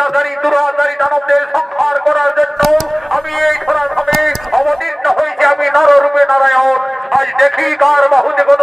অত্যাচারী দুরাচারী দানবদের সংহার করার জন্য আমি এই ধরাধামে অবতীর্ণ হয়েছি। আমি নররূপে নারায়ণ। আজ দেখি কার বাহুতে কত